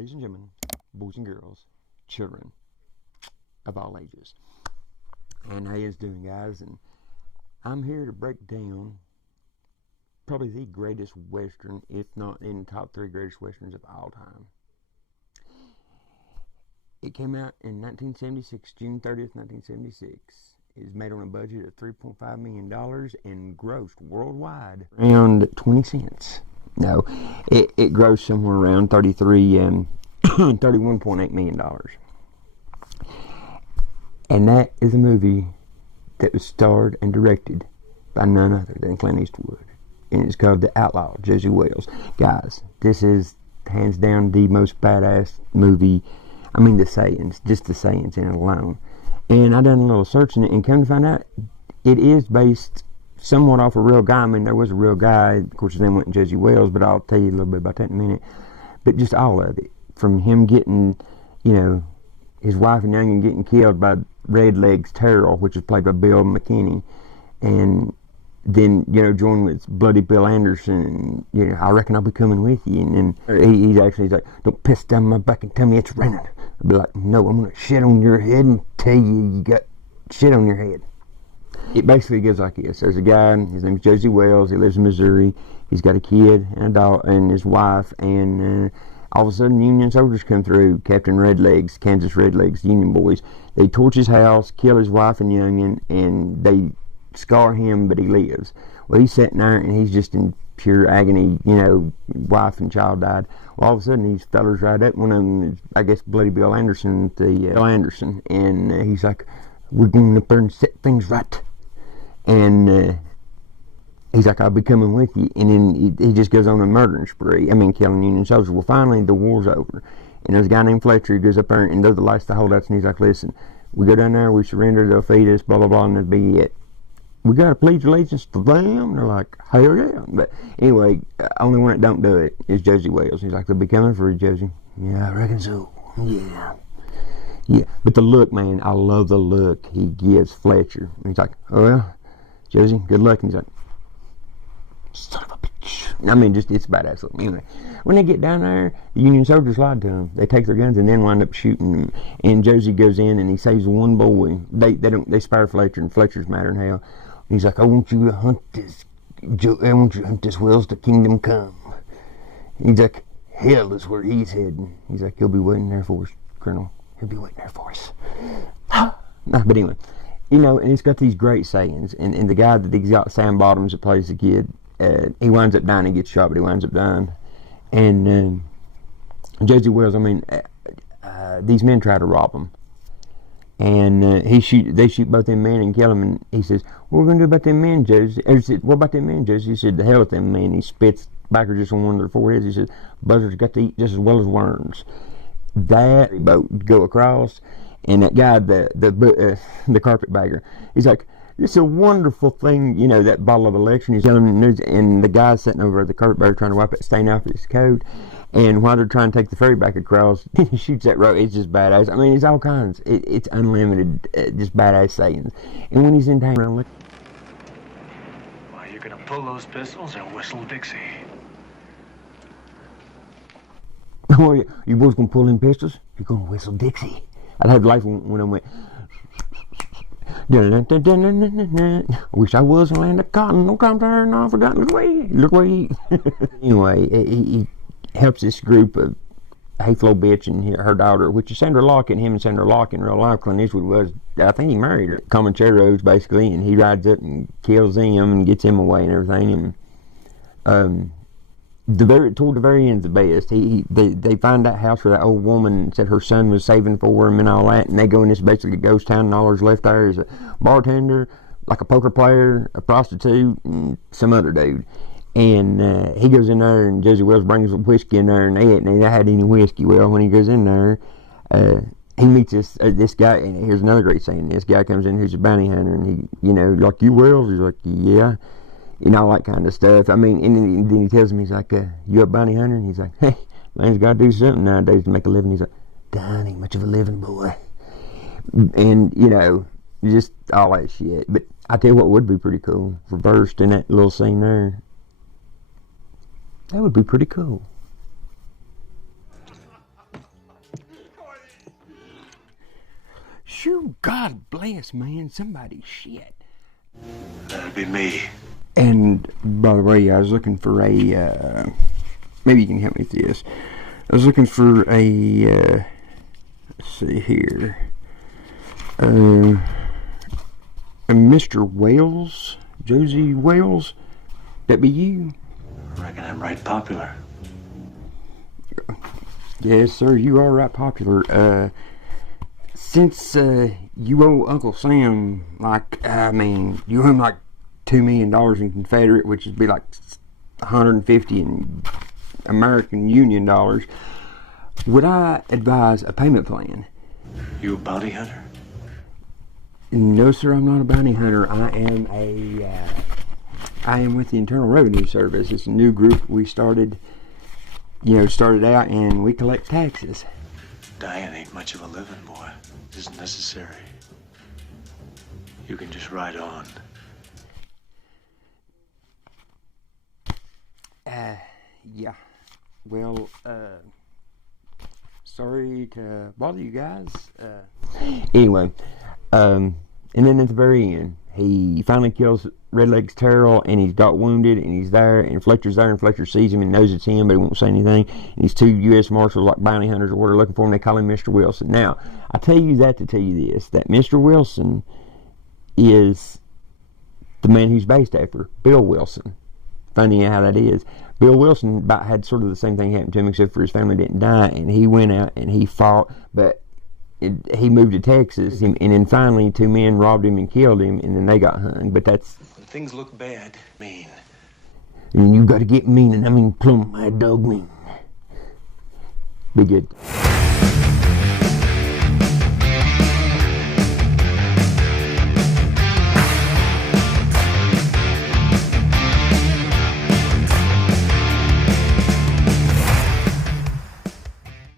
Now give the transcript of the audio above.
ladies and gentlemen, boys and girls, children of all ages. And how you doing, guys? And I'm here to break down probably the greatest Western, if not in the top 3 greatest Westerns of all time. It came out in 1976, June 30th, 1976. It was made on a budget of $3.5 million and grossed worldwide around 20 cents. No, it grossed somewhere around $31.8 million. And that is a movie that was starred and directed by none other than Clint Eastwood. And it's called The Outlaw Josey Wales. Guys, this is hands down the most badass movie. I mean, the sayings, just the sayings in it alone. And I done a little searching it and come to find out it is based somewhat off a real guy. I mean, there was a real guy. Of course, his name wasn't Josey Wales, but I'll tell you a little bit about that in a minute. But just all of it. From him getting, you know, his wife and youngin getting killed by Redlegs Terrell, which was played by Bill McKinney. And then, you know, joined with Bloody Bill Anderson. And, you know, I reckon I'll be coming with you. And then he's like, don't piss down my back and tell me it's raining. I'll be like, no, I'm going to shit on your head and tell you got shit on your head. It basically goes like this. There's a guy, his name's Josey Wales. He lives in Missouri. He's got a kid and a dog and his wife. And all of a sudden, Union soldiers come through. Captain Redlegs, Kansas Redlegs, Union boys. They torch his house, kill his wife and youngin, and they scar him, but he lives. Well, he's sitting there, and he's just in pure agony. You know, wife and child died. Well, all of a sudden, these fellers ride up. One of them is, I guess, Bloody Bill Anderson, Bill Anderson. And he's like, we're going up there and set things right. And he's like, I'll be coming with you. And then he just goes on a murdering spree. I mean, killing Union soldiers. Well, finally, the war's over. And there's a guy named Fletcher who goes up there, and they're the last of the holdouts. And he's like, listen, we go down there, we surrender, they'll feed us, blah, blah, blah, and that'll be it. We got to pledge allegiance to them. And they're like, hell yeah. But anyway, only one that don't do it is Josey Wales. He's like, they'll be coming for you, Josey. Yeah, I reckon so. Yeah. Yeah. But the look, man, I love the look he gives Fletcher. And he's like, oh, well, Josey, good luck. And he's like, son of a bitch. I mean, just, it's a badass look. Anyway, when they get down there, the Union soldiers lied to them. They take their guns and then wind up shooting them. And Josey goes in and he saves one boy. They spare Fletcher, and Fletcher's madder than hell. He's like, I want you to hunt this Wales to kingdom come. He's like, hell is where he's heading. He's like, he'll be waiting there for us, Colonel. He'll be waiting there for us. But anyway, you know, and it's got these great sayings. And the guy that he's got, Sam Bottoms, that plays the kid, he winds up dying. He gets shot, but he winds up dying. And Josey Wales, I mean, these men try to rob him. And they shoot both them men and kill them. And he says, what are we going to do about them men, Josey? Or he said, what about them men, Josey? He said, the hell with them men. He spits backer just on one of their foreheads. He says, buzzards got to eat just as well as worms. That boat go across, and that guy, the carpetbagger, he's like, it's a wonderful thing, you know, that bottle of election. He's telling him the news, and the guy's sitting over at the carpetbagger trying to wipe that stain off his coat. And while they're trying to take the ferry back across, he shoots that rope. It's just badass. I mean, it's all kinds. It's unlimited, just badass sayings. And when he's in town, well, you're gonna pull those pistols or whistle Dixie? Oh, you boys gonna pull them pistols? You're gonna whistle Dixie. I'd have life when I went. I wish I was in a land of cotton. No come there and I forgot. Look where he. Anyway, he helps this group of Hayflow bitch and her daughter, which is Sandra Lock, and him and Sandra Lock in real life. Clint Eastwood was, I think he married her. Comancheros, basically, and he rides up and kills him and gets him away and everything. And toward the very end, the best. They find that house where that old woman said her son was saving for him and all that, and they go in this basically ghost town, and all there's left there is a bartender, like a poker player, a prostitute, and some other dude. And he goes in there, and Josey Wales brings some whiskey in there, and they hadn't had any whiskey. Well, when he goes in there, he meets this guy, and here's another great saying. This guy comes in who's a bounty hunter, and he, you know, like, you Wales? He's like, yeah. You know, all that kind of stuff. I mean, and then he tells him, he's like, you a bounty hunter? And he's like, hey, man's got to do something nowadays to make a living. He's like, that ain't much of a living, boy. And, you know, just all that shit. But I tell you what would be pretty cool, reversed in that little scene there. That would be pretty cool. Shoo, God bless, man. Somebody's shit. That'd be me. And, by the way, I was looking for a, maybe you can help me with this. I was looking for a, let's see here, a Mr. Wales, Josey Wales. That be you? I reckon I'm right popular. Yes, sir, you are right popular. Since you owe Uncle Sam, like, you owe him like $2 million in Confederate, which would be like 150 in American Union dollars, would I advise a payment plan? You a bounty hunter? No, sir, I'm not a bounty hunter. I am with the Internal Revenue Service. It's a new group we started out, and we collect taxes. Dying ain't much of a living, boy. It isn't necessary. You can just ride on. Yeah. Well, sorry to bother you guys. Anyway, and then at the very end, he finally kills Redleg's Terrell, and he's got wounded, and he's there, and Fletcher's there, and Fletcher sees him and knows it's him, but he won't say anything. And these two U.S. Marshals, like bounty hunters or what, are looking for him. They call him Mr. Wilson. Now, I tell you that to tell you this, that Mr. Wilson is the man who's based after, Bill Wilson. Funny how that is. Bill Wilson about had sort of the same thing happen to him, except for his family didn't die, and he went out and he fought, but he moved to Texas, and then finally 2 men robbed him and killed him, and then they got hung. But that's... When things look bad, mean. And you got to get mean, and I mean plumb, my dog mean. Be good.